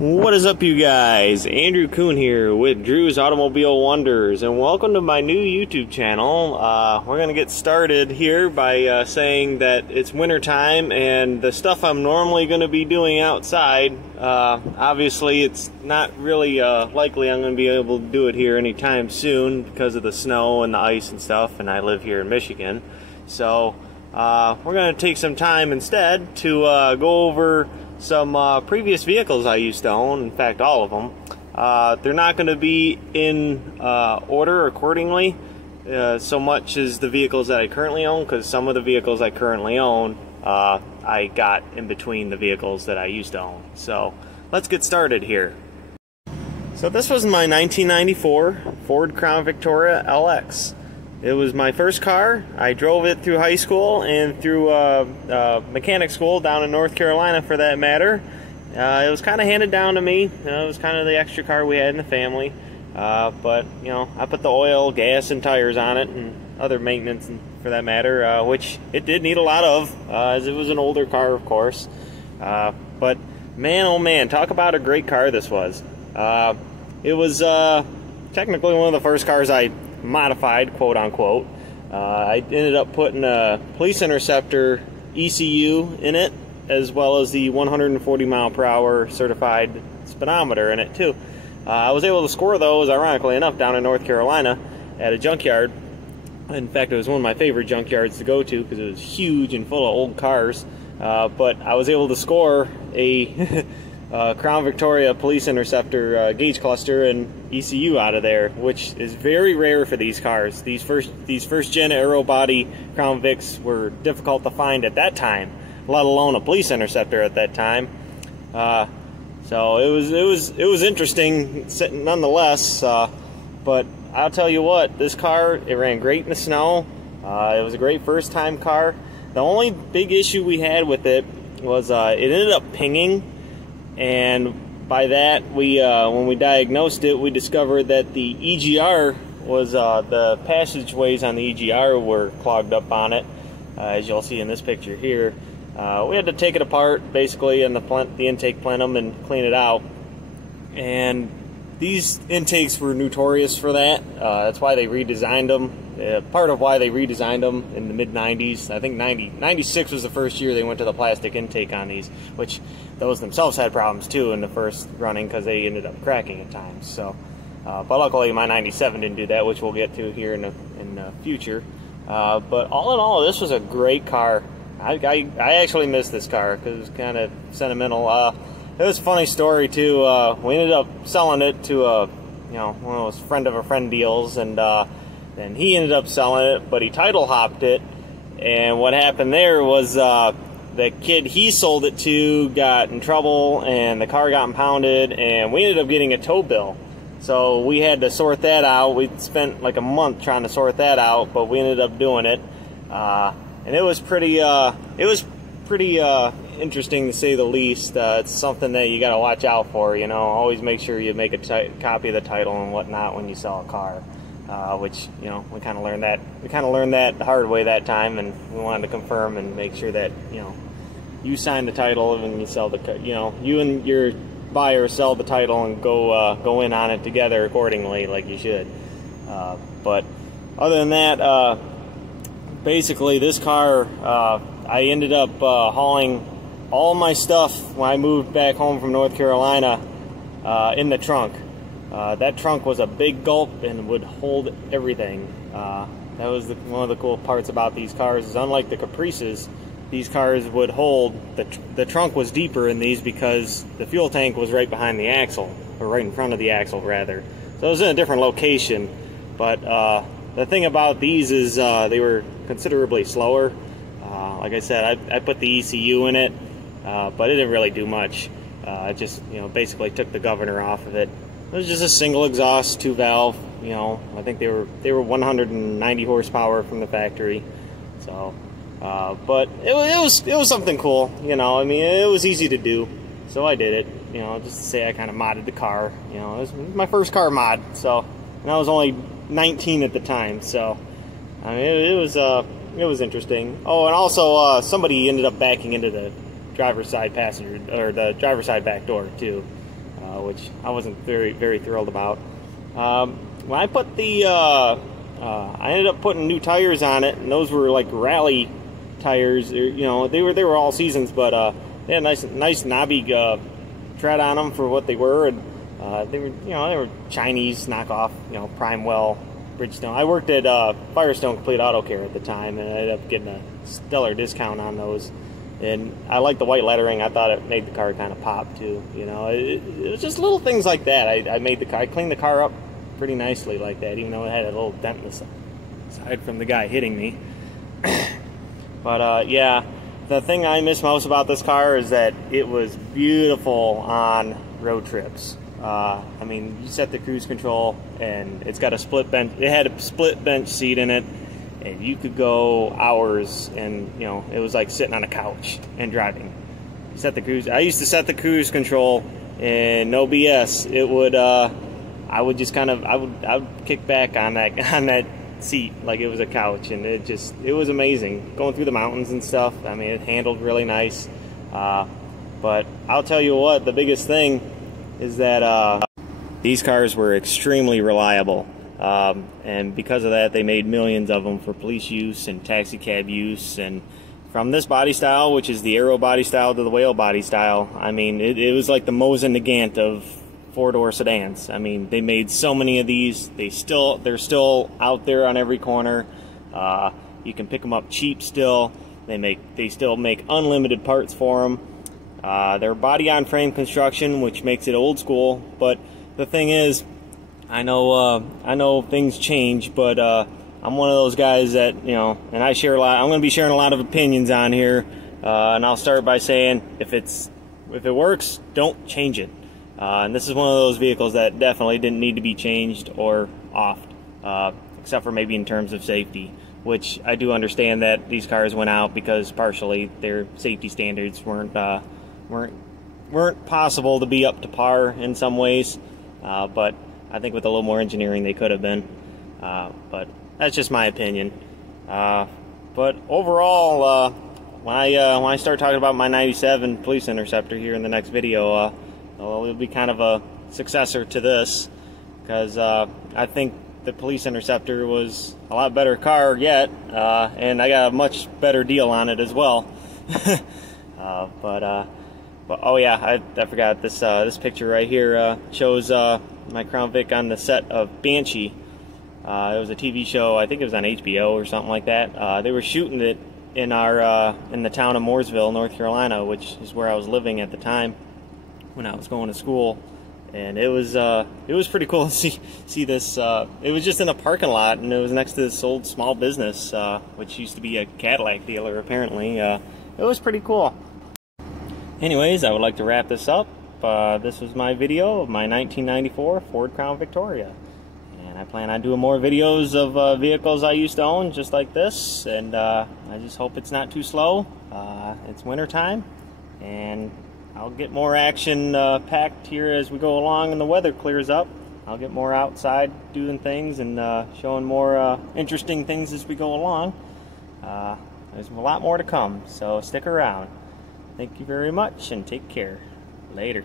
What is up, you guys? Andrew Kuhn here with Drew's Automobile Wonders, and welcome to my new YouTube channel. We're going to get started here by saying that it's winter time, and the stuff I'm normally going to be doing outside, obviously it's not really likely I'm going to be able to do it here anytime soon because of the snow and the ice and stuff, and I live here in Michigan. So we're going to take some time instead to go over some previous vehicles I used to own. In fact, all of them. They're not going to be in order accordingly so much as the vehicles that I currently own, because some of the vehicles I currently own I got in between the vehicles that I used to own. So let's get started here. So this was my 1994 Ford Crown Victoria LX. It was my first car. I drove it through high school and through mechanic school down in North Carolina, for that matter. It was kind of handed down to me. It was kind of the extra car we had in the family. But, you know, I put the oil, gas, and tires on it, and other maintenance, for that matter, which it did need a lot of, as it was an older car, of course. But, man, oh man, talk about a great car this was. It was technically one of the first cars I modified, quote unquote. I ended up putting a police interceptor ECU in it, as well as the 140 mile per hour certified speedometer in it too. I was able to score those, ironically enough, down in North Carolina at a junkyard. In fact, it was one of my favorite junkyards to go to because it was huge and full of old cars. But I was able to score a Crown Victoria police interceptor gauge cluster and ECU out of there, which is very rare for these cars. These first gen aerobody Crown Vics were difficult to find at that time, let alone a police interceptor at that time. So it was interesting nonetheless. But I'll tell you what, this car, it ran great in the snow. It was a great first time car. The only big issue we had with it was it ended up pinging. And by that, when we diagnosed it, we discovered that the EGR was, the passageways on the EGR were clogged up on it, as you'll see in this picture here. We had to take it apart, basically, in the intake plenum and clean it out. And these intakes were notorious for that. That's why they redesigned them. Part of why they redesigned them in the mid-90s. I think 96 was the first year they went to the plastic intake on these, which those themselves had problems too in the first running because they ended up cracking at times. So, but luckily my 97 didn't do that, which we'll get to here in the future. But all in all, this was a great car. I actually missed this car because it was kind of sentimental. It was a funny story too. We ended up selling it to one of those friend of a friend deals, and then he ended up selling it, but he title hopped it. And what happened there was the kid he sold it to got in trouble, and the car got impounded, and we ended up getting a tow bill. So we had to sort that out. We spent like a month trying to sort that out, but we ended up doing it. And it was pretty interesting, to say the least. It's something that you got to watch out for. You know, always make sure you make a copy of the title and whatnot when you sell a car. Which, you know, we kind of learned that. We kind of learned that the hard way that time, and we wanted to confirm and make sure that, you know, you sign the title and you sell the, you know, you and your buyer sell the title and go in on it together accordingly, like you should. But other than that, basically this car, I ended up hauling all my stuff when I moved back home from North Carolina in the trunk. That trunk was a big gulp and would hold everything. That was one of the cool parts about these cars, is unlike the Caprices, these cars would hold, the trunk was deeper in these because the fuel tank was right behind the axle, or right in front of the axle rather. So it was in a different location. But the thing about these is they were considerably slower. Like I said, I put the ECU in it, but it didn't really do much. It just, you know, basically took the governor off of it. It was just a single exhaust, 2-valve. You know, I think they were 190 horsepower from the factory. So, but it was something cool. You know, I mean, it was easy to do, so I did it. You know, just to say I kind of modded the car. You know, it was my first car mod. So, and I was only 19 at the time. So, I mean, it was interesting. Oh, and also somebody ended up backing into the driver's side passenger, or the driver's side back door too. which I wasn't very thrilled about. When I put the, I ended up putting new tires on it, and those were like rally tires. You know, they were all seasons, but they had nice knobby tread on them for what they were, and they were Chinese knockoff, Primewell Bridgestone. I worked at Firestone Complete Auto Care at the time, and I ended up getting a stellar discount on those. And I liked the white lettering. I thought it made the car kind of pop too. It was just little things like that. I cleaned the car up pretty nicely like that, even though it had a little dent in the side from the guy hitting me. But yeah, the thing I miss most about this car is that it was beautiful on road trips. I mean, you set the cruise control, and it's got a split bench. It had a split bench seat in it, and you could go hours, and it was like sitting on a couch and driving. You set the cruise. I used to set the cruise control, and no BS, it would. I would just I would kick back on that seat like it was a couch, and it was amazing going through the mountains and stuff. I mean, it handled really nice. But I'll tell you what, the biggest thing is that these cars were extremely reliable, and because of that, they made millions of them for police use and taxi cab use. And from this body style, which is the aero body style, to the whale body style, I mean, it was like the Mosin Nagant of four-door sedans. I mean, they made so many of these. They're still out there on every corner. You can pick them up cheap still. They still make unlimited parts for them. They're body-on-frame construction, which makes it old school. But the thing is, I know things change, but I'm one of those guys that and I share a lot. I'm going to be sharing a lot of opinions on here, and I'll start by saying if it works, don't change it. And this is one of those vehicles that definitely didn't need to be changed or offed, except for maybe in terms of safety, which I do understand that these cars went out because partially their safety standards weren't possible to be up to par in some ways, but I think with a little more engineering they could have been. But that's just my opinion. But overall, when I start talking about my '97 Police Interceptor here in the next video, it'll be kind of a successor to this, because I think the Police Interceptor was a lot better car yet, and I got a much better deal on it as well. But oh yeah, I forgot this. This picture right here shows my Crown Vic on the set of Banshee. It was a TV show. I think it was on HBO or something like that. They were shooting it in the town of Mooresville, North Carolina, which is where I was living at the time when I was going to school, and it was pretty cool to see this. It was just in a parking lot, and it was next to this old small business, which used to be a Cadillac dealer apparently. It was pretty cool. Anyways, I would like to wrap this up. This was my video of my 1994 Ford Crown Victoria, and I plan on doing more videos of vehicles I used to own just like this, and I just hope it's not too slow. It's winter time, and I'll get more action packed here as we go along and the weather clears up. I'll get more outside doing things and showing more interesting things as we go along. There's a lot more to come, so stick around. Thank you very much, and take care. Later.